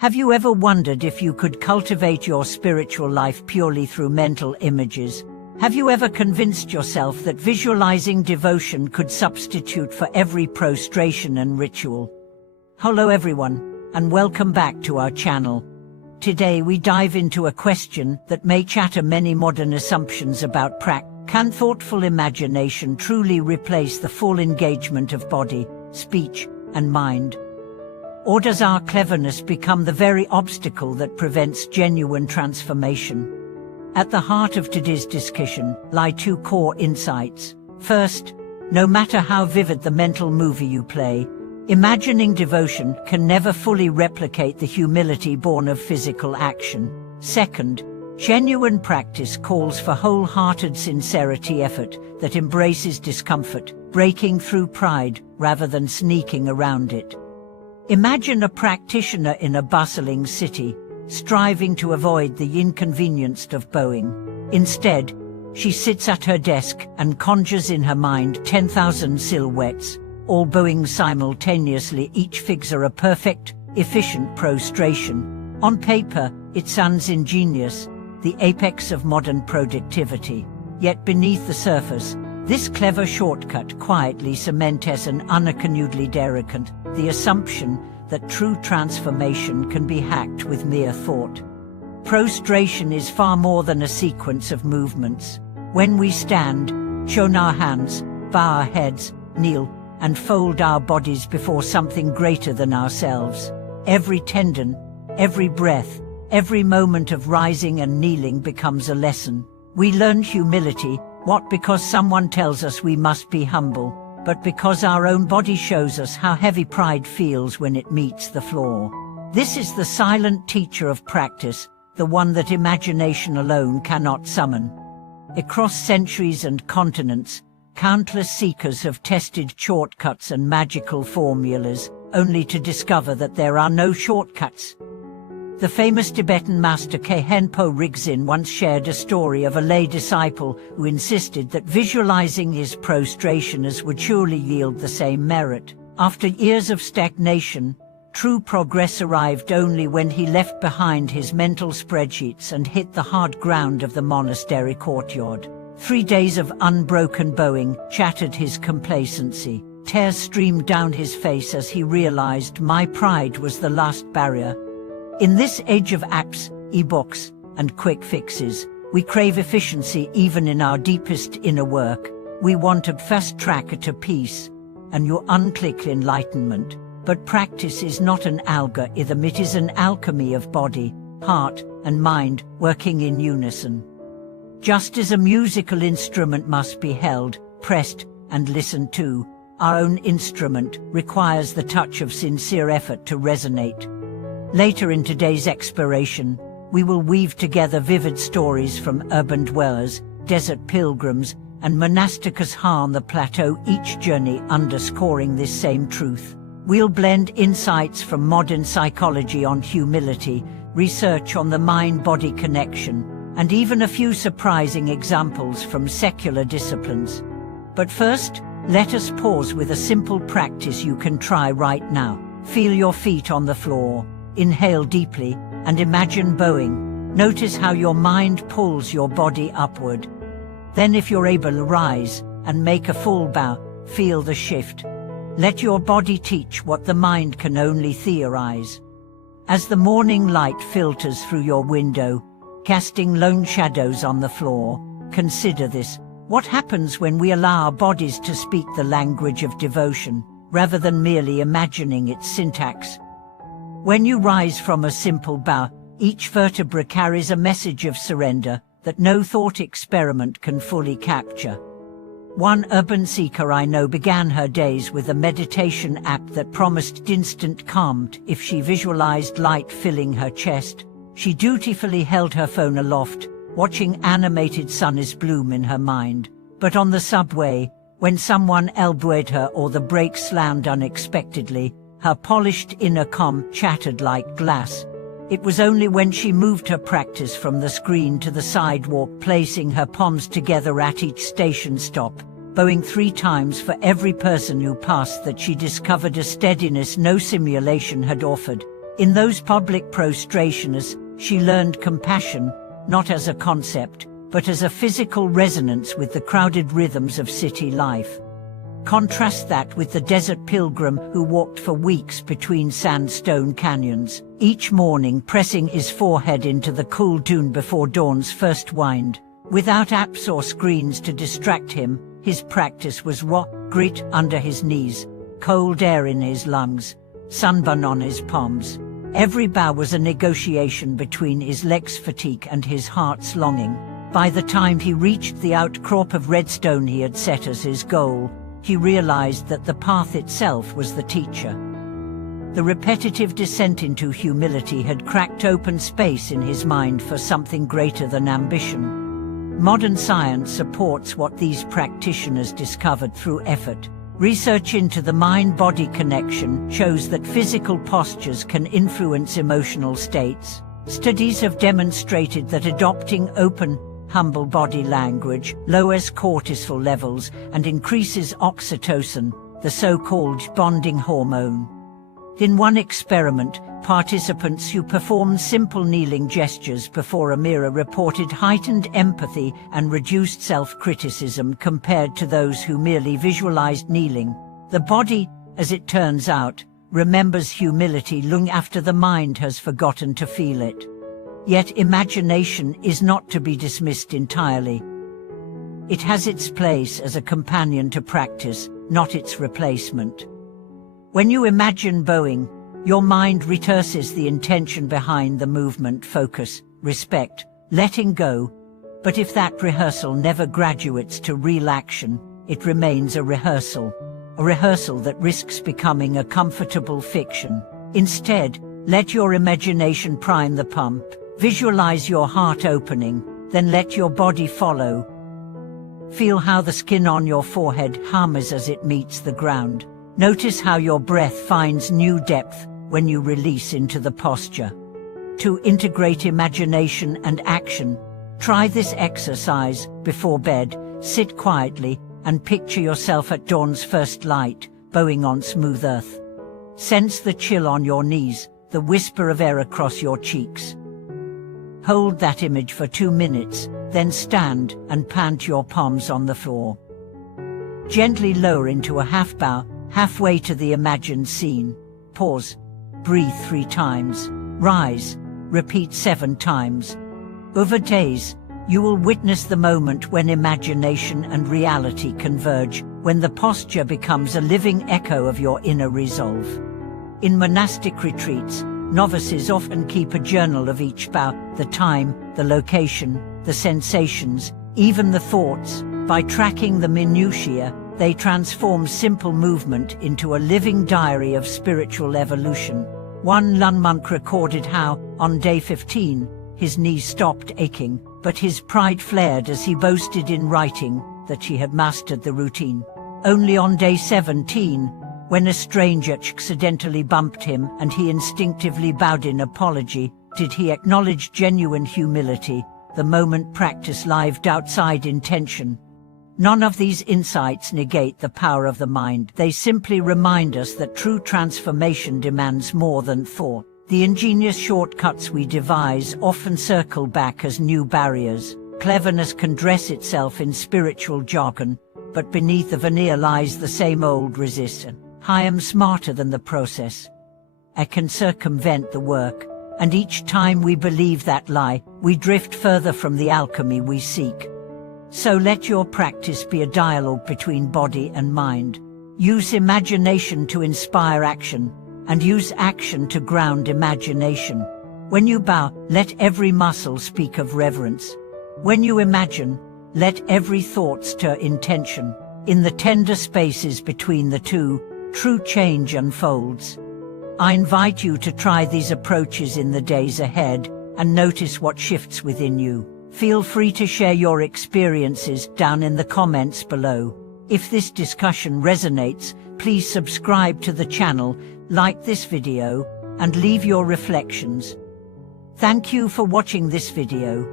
Have you ever wondered if you could cultivate your spiritual life purely through mental images? Have you ever convinced yourself that visualizing devotion could substitute for every prostration and ritual? Hello everyone, and welcome back to our channel. Today we dive into a question that may shatter many modern assumptions about practice. Can thoughtful imagination truly replace the full engagement of body, speech, and mind? Or does our cleverness become the very obstacle that prevents genuine transformation? At the heart of today's discussion lie two core insights. First, no matter how vivid the mental movie you play, imagining devotion can never fully replicate the humility born of physical action. Second, genuine practice calls for wholehearted sincerity effort that embraces discomfort, breaking through pride rather than sneaking around it. Imagine a practitioner in a bustling city, striving to avoid the inconvenience of bowing. Instead, she sits at her desk and conjures in her mind 10,000 silhouettes, all bowing simultaneously, each figure a perfect, efficient prostration. On paper, it sounds ingenious, the apex of modern productivity. Yet beneath the surface, this clever shortcut quietly cements an unaccountably derelict, the assumption that true transformation can be hacked with mere thought. Prostration is far more than a sequence of movements. When we stand, join our hands, bow our heads, kneel, and fold our bodies before something greater than ourselves, every tendon, every breath, every moment of rising and kneeling becomes a lesson. We learn humility, not because someone tells us we must be humble, but because our own body shows us how heavy pride feels when it meets the floor. This is the silent teacher of practice, the one that imagination alone cannot summon. Across centuries and continents, countless seekers have tested shortcuts and magical formulas, only to discover that there are no shortcuts. The famous Tibetan master Khenpo Rigzin once shared a story of a lay disciple who insisted that visualizing his prostrations would surely yield the same merit. After years of stagnation, true progress arrived only when he left behind his mental spreadsheets and hit the hard ground of the monastery courtyard. 3 days of unbroken bowing shattered his complacency. Tears streamed down his face as he realized my pride was the last barrier. In this age of apps, e-books, and quick fixes, we crave efficiency even in our deepest inner work. We want a fast track to peace, and your unclick enlightenment. But practice is not an algorithm, it is an alchemy of body, heart, and mind working in unison. Just as a musical instrument must be held, pressed, and listened to, our own instrument requires the touch of sincere effort to resonate. Later in today's exploration, we will weave together vivid stories from urban dwellers, desert pilgrims, and monasticus on the plateau, each journey underscoring this same truth. We'll blend insights from modern psychology on humility, research on the mind-body connection, and even a few surprising examples from secular disciplines. But first, let us pause with a simple practice you can try right now. Feel your feet on the floor. Inhale deeply, and imagine bowing. Notice how your mind pulls your body upward. Then if you're able, rise and make a full bow. Feel the shift. Let your body teach what the mind can only theorize. As the morning light filters through your window, casting lone shadows on the floor, consider this. What happens when we allow our bodies to speak the language of devotion, rather than merely imagining its syntax? When you rise from a simple bow, each vertebra carries a message of surrender that no thought experiment can fully capture. One urban seeker I know began her days with a meditation app that promised instant calm if she visualized light filling her chest. She dutifully held her phone aloft, watching animated sunrise bloom in her mind. But on the subway, when someone elbowed her or the brakes slammed unexpectedly, her polished inner calm shattered like glass. It was only when she moved her practice from the screen to the sidewalk, placing her palms together at each station stop, bowing 3 times for every person who passed, that she discovered a steadiness no simulation had offered. In those public prostrations, she learned compassion, not as a concept, but as a physical resonance with the crowded rhythms of city life. Contrast that with the desert pilgrim who walked for weeks between sandstone canyons, each morning pressing his forehead into the cool dune before dawn's first wind. Without apps or screens to distract him, his practice was raw, grit under his knees, cold air in his lungs, sunburn on his palms. Every bow was a negotiation between his legs' fatigue and his heart's longing. By the time he reached the outcrop of red stone he had set as his goal, he realized that the path itself was the teacher. The repetitive descent into humility had cracked open space in his mind for something greater than ambition. Modern science supports what these practitioners discovered through effort. Research into the mind-body connection shows that physical postures can influence emotional states. Studies have demonstrated that adopting open, humble body language lowers cortisol levels and increases oxytocin, the so-called bonding hormone. In one experiment, participants who performed simple kneeling gestures before a mirror reported heightened empathy and reduced self-criticism compared to those who merely visualized kneeling. The body, as it turns out, remembers humility long after the mind has forgotten to feel it. Yet imagination is not to be dismissed entirely. It has its place as a companion to practice, not its replacement. When you imagine bowing, your mind rehearses the intention behind the movement: focus, respect, letting go. But if that rehearsal never graduates to real action, it remains a rehearsal that risks becoming a comfortable fiction. Instead, let your imagination prime the pump. Visualize your heart opening, then let your body follow. Feel how the skin on your forehead hums as it meets the ground. Notice how your breath finds new depth when you release into the posture. To integrate imagination and action, try this exercise before bed. Sit quietly and picture yourself at dawn's first light, bowing on smooth earth. Sense the chill on your knees, the whisper of air across your cheeks. Hold that image for 2 minutes, then stand and plant your palms on the floor. Gently lower into a half bow, halfway to the imagined scene. Pause. Breathe 3 times. Rise. Repeat 7 times. Over days, you will witness the moment when imagination and reality converge, when the posture becomes a living echo of your inner resolve. In monastic retreats, novices often keep a journal of each bow, the time, the location, the sensations, even the thoughts. By tracking the minutiae, they transform simple movement into a living diary of spiritual evolution. One Lun monk recorded how, on day 15, his knees stopped aching, but his pride flared as he boasted in writing that he had mastered the routine. Only on day 17, when a stranger accidentally bumped him and he instinctively bowed in apology, did he acknowledge genuine humility. The moment practice lived outside intention. None of these insights negate the power of the mind. They simply remind us that true transformation demands more than thought. The ingenious shortcuts we devise often circle back as new barriers. Cleverness can dress itself in spiritual jargon, but beneath the veneer lies the same old resistance. I am smarter than the process. I can circumvent the work, and each time we believe that lie, we drift further from the alchemy we seek. So let your practice be a dialogue between body and mind. Use imagination to inspire action, and use action to ground imagination. When you bow, let every muscle speak of reverence. When you imagine, let every thought stir intention. In the tender spaces between the two, true change unfolds. I invite you to try these approaches in the days ahead, and notice what shifts within you. Feel free to share your experiences down in the comments below. If this discussion resonates, please subscribe to the channel, like this video, and leave your reflections. Thank you for watching this video.